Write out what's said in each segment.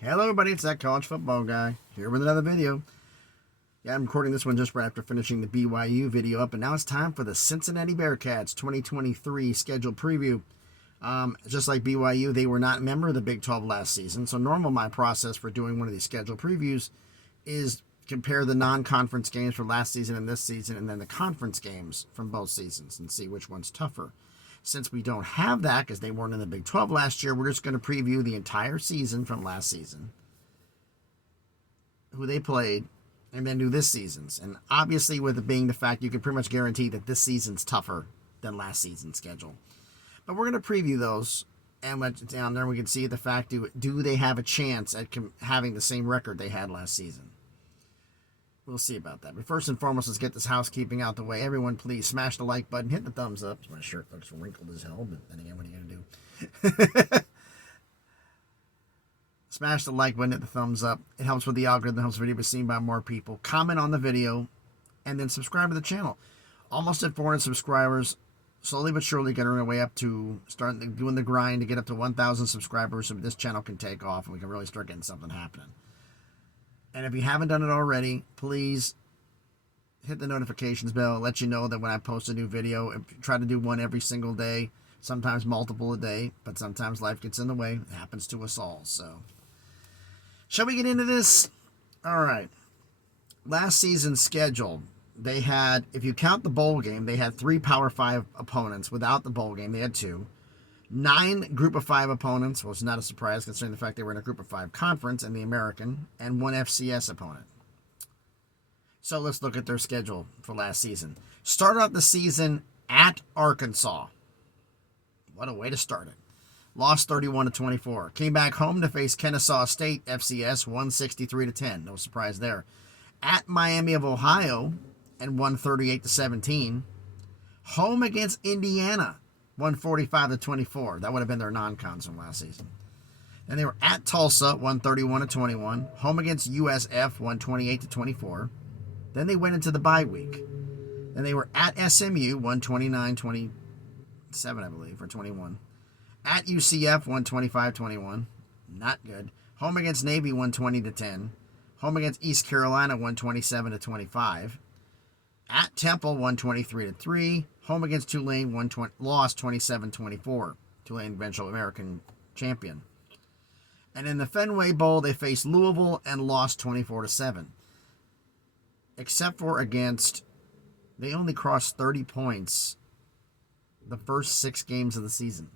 Hello everybody, it's that college football guy here with another video. Yeah, I'm recording this one just right after finishing the BYU video up, and now it's time for the Cincinnati Bearcats 2023 schedule preview. Just like BYU, they were not a member of the Big 12 last season, so normal my process for doing one of these schedule previews is compare the non-conference games from last season and this season, and then the conference games from both seasons and see which one's tougher. Since we don't have that because they weren't in the Big 12 last year, we're just going to preview the entire season from last season, who they played, and then do this season's. And obviously, with it being the fact you can pretty much guarantee that this season's tougher than last season's schedule. But we're going to preview those and let it down there. We can see the fact, do they have a chance at having the same record they had last season? We'll see about that. But first and foremost, let's get this housekeeping out the way. Everyone, please smash the like button, hit the thumbs up. My shirt looks wrinkled as hell, but then again, what are you going to do? Smash the like button, hit the thumbs up. It helps with the algorithm, helps the video be seen by more people. Comment on the video, and then subscribe to the channel. Almost at 400 subscribers. Slowly but surely getting our way up to starting doing the grind to get up to 1,000 subscribers so this channel can take off and we can really start getting something happening. And if you haven't done it already, please hit the notifications bell. Let you know that when I post a new video, I try to do one every single day, sometimes multiple a day, but sometimes life gets in the way. It happens to us all. So, shall we get into this? All right. Last season's schedule, they had, if you count the bowl game, they had 3 Power 5 opponents. Without the bowl game, they had 2. 9 Group of 5 opponents, well, it's not a surprise considering the fact they were in a Group of 5 conference in the American, and 1 FCS opponent. So let's look at their schedule for last season. Started out the season at Arkansas. What a way to start it. Lost 31-24. Came back home to face Kennesaw State FCS, 163-10. No surprise there. At Miami of Ohio, and won 38-17. Home against Indiana, 145-24. That would have been their non-cons from last season. Then they were at Tulsa, 131-21. Home against USF, 128-24. Then they went into the bye week. Then they were at SMU, 129-27, I believe, or 21. At UCF, 125-21. Not good. Home against Navy, 120-10. Home against East Carolina, 127-25. At Temple, 123-3. Home against Tulane, lost 27-24. Tulane, eventual American champion. And in the Fenway Bowl, they faced Louisville and lost 24-7. Except for against, they only crossed 30 points the first 6 games of the season.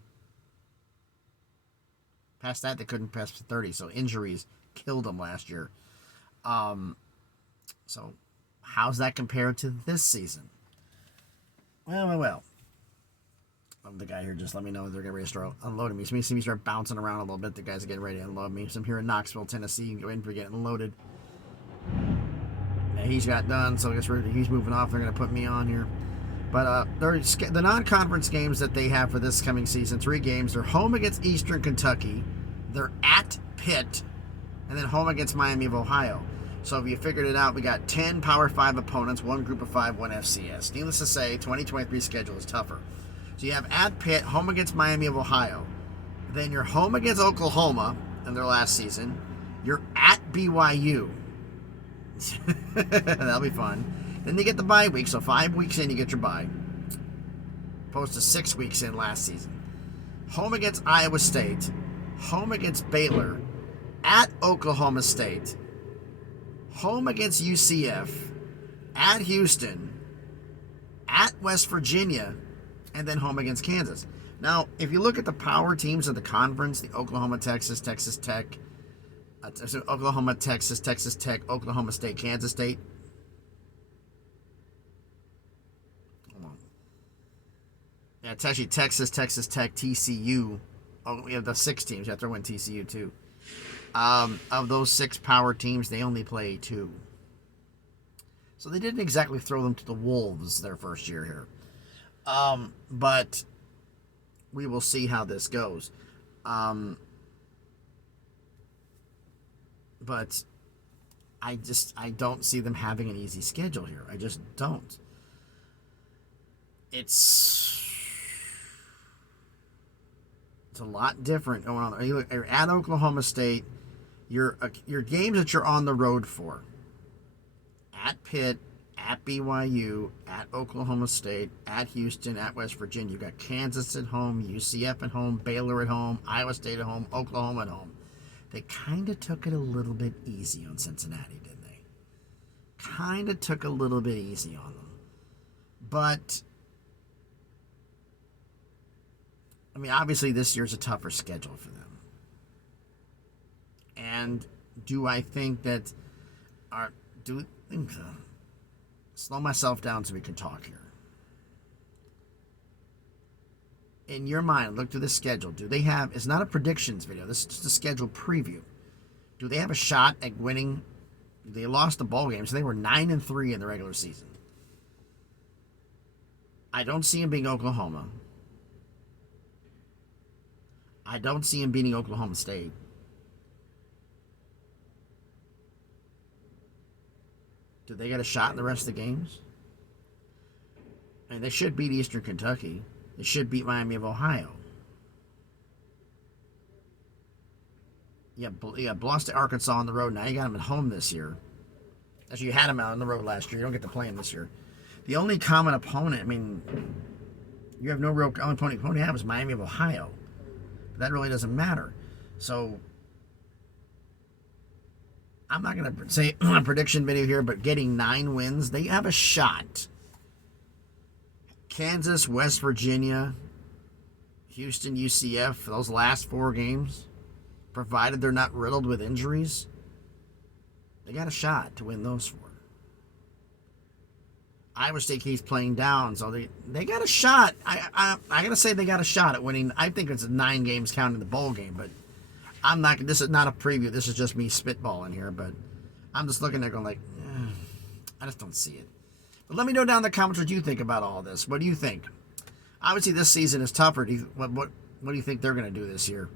Past that, they couldn't pass 30, so injuries killed them last year. So how's that compared to this season? Well. The guy here just let me know they're getting ready to start unloading me. So you see me start bouncing around a little bit. The guys are getting ready to unload me. So I'm here in Knoxville, Tennessee, waiting for getting unloaded. Now he's got done, so I guess he's moving off. They're going to put me on here. But the non-conference games that they have for this coming season, 3 games. They're home against Eastern Kentucky. They're at Pitt. And then home against Miami of Ohio. So if you figured it out, we got 10 Power 5 opponents, 1 Group of 5, 1 FCS. Needless to say, 2023 schedule is tougher. So you have at Pitt, home against Miami of Ohio. Then you're home against Oklahoma in their last season. You're at BYU. That'll be fun. Then you get the bye week, so 5 weeks in you get your bye. Opposed to 6 weeks in last season. Home against Iowa State. Home against Baylor. At Oklahoma State. Home against UCF. At Houston. At West Virginia. And then home against Kansas. Now, if you look at the power teams of the conference, the Oklahoma, Texas, Texas Tech, Oklahoma, Texas, Texas Tech, Oklahoma State, Kansas State. Hold on. Yeah, it's actually Texas, Texas Tech, TCU. Oh, we have the 6 teams. You have to throw in TCU too. Of those 6 power teams, they only play 2. So they didn't exactly throw them to the wolves their first year here. But we will see how this goes. But I don't see them having an easy schedule here. I just don't. It's a lot different going on. You're at Oklahoma State. your games that you're on the road for: at Pitt, at BYU, at Oklahoma State, at Houston, at West Virginia. You got Kansas at home, UCF at home, Baylor at home, Iowa State at home, Oklahoma at home. They kind of took it a little bit easy on Cincinnati, didn't they? Kind of took a little bit easy on them. But, I mean, obviously this year's a tougher schedule for them. And do I think that slow myself down so we can talk here. In your mind, look through the schedule. Do they have, it's not a predictions video, this is just a schedule preview. Do they have a shot at winning? They lost the ball game, so they were 9-3 in the regular season. I don't see them being Oklahoma. I don't see them beating Oklahoma State. Do they get a shot in the rest of the games? I mean, they should beat Eastern Kentucky. They should beat Miami of Ohio. Yeah, lost to Arkansas on the road. Now you got them at home this year. Actually, you had them out on the road last year. You don't get to play them this year. The only common opponent, I mean, you have no real common opponent. The opponent you have is Miami of Ohio. But that really doesn't matter. So, I'm not going to say a prediction video here, but getting 9 wins, they have a shot. Kansas, West Virginia, Houston, UCF, those last 4 games, provided they're not riddled with injuries, they got a shot to win those 4. Iowa State keeps playing down, so they got a shot. I got to say they got a shot at winning. I think it's 9 games counting the bowl game, but I'm not. This is not a preview. This is just me spitballing here, but I'm just looking there going like, I just don't see it. But let me know down in the comments what you think about all this. What do you think? Obviously, this season is tougher. What do you think they're going to do this year?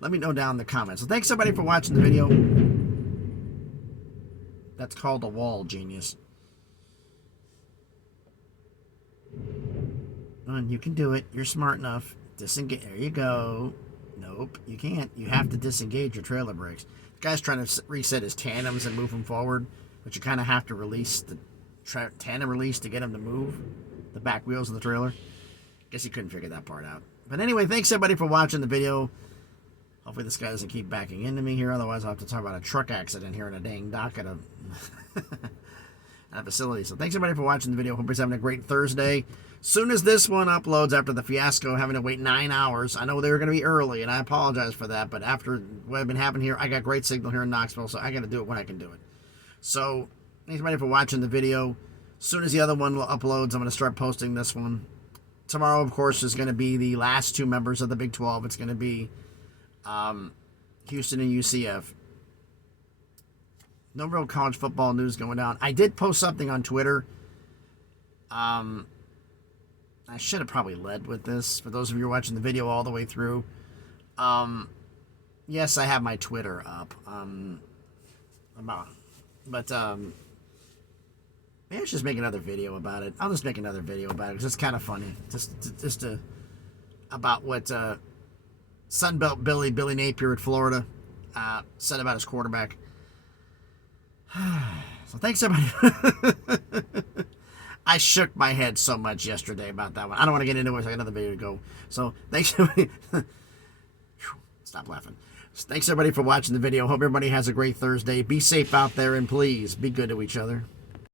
Let me know down in the comments. So thanks, everybody, for watching the video. That's called a wall, genius. And you can do it. You're smart enough. Disengage. There you go. Nope, you can't. You have to disengage your trailer brakes. The guy's trying to reset his tandems and move them forward, but you kind of have to release the tandem release to get him to move the back wheels of the trailer. Guess he couldn't figure that part out. But anyway, thanks everybody for watching the video. Hopefully this guy doesn't keep backing into me here. Otherwise, I'll have to talk about a truck accident here in a dang dock at a facility. So thanks everybody for watching the video. Hope you're having a great Thursday. Soon as this one uploads, after the fiasco having to wait 9 hours, I know they were going to be early, and I apologize for that, but after what had been happening here, I got great signal here in Knoxville, so I got to do it when I can do it. So thanks everybody for watching the video. As soon as the other one uploads, I'm going to start posting this one. Tomorrow, of course, is going to be the last 2 members of the Big 12. It's going to be Houston and UCF. No real college football news going down. I did post something on Twitter. I should have probably led with this. For those of you who are watching the video all the way through. Yes, I have my Twitter up. Maybe I should just make another video about it. I'll just make another video about it because it's kind of funny. About what Sunbelt Billy Napier at Florida said about his quarterback. So thanks everybody. I shook my head so much yesterday about that one. I don't want to get into it. I got another video to go. So thanks everybody. Stop laughing. Thanks everybody for watching the video. Hope everybody has a great Thursday. Be safe out there and please be good to each other.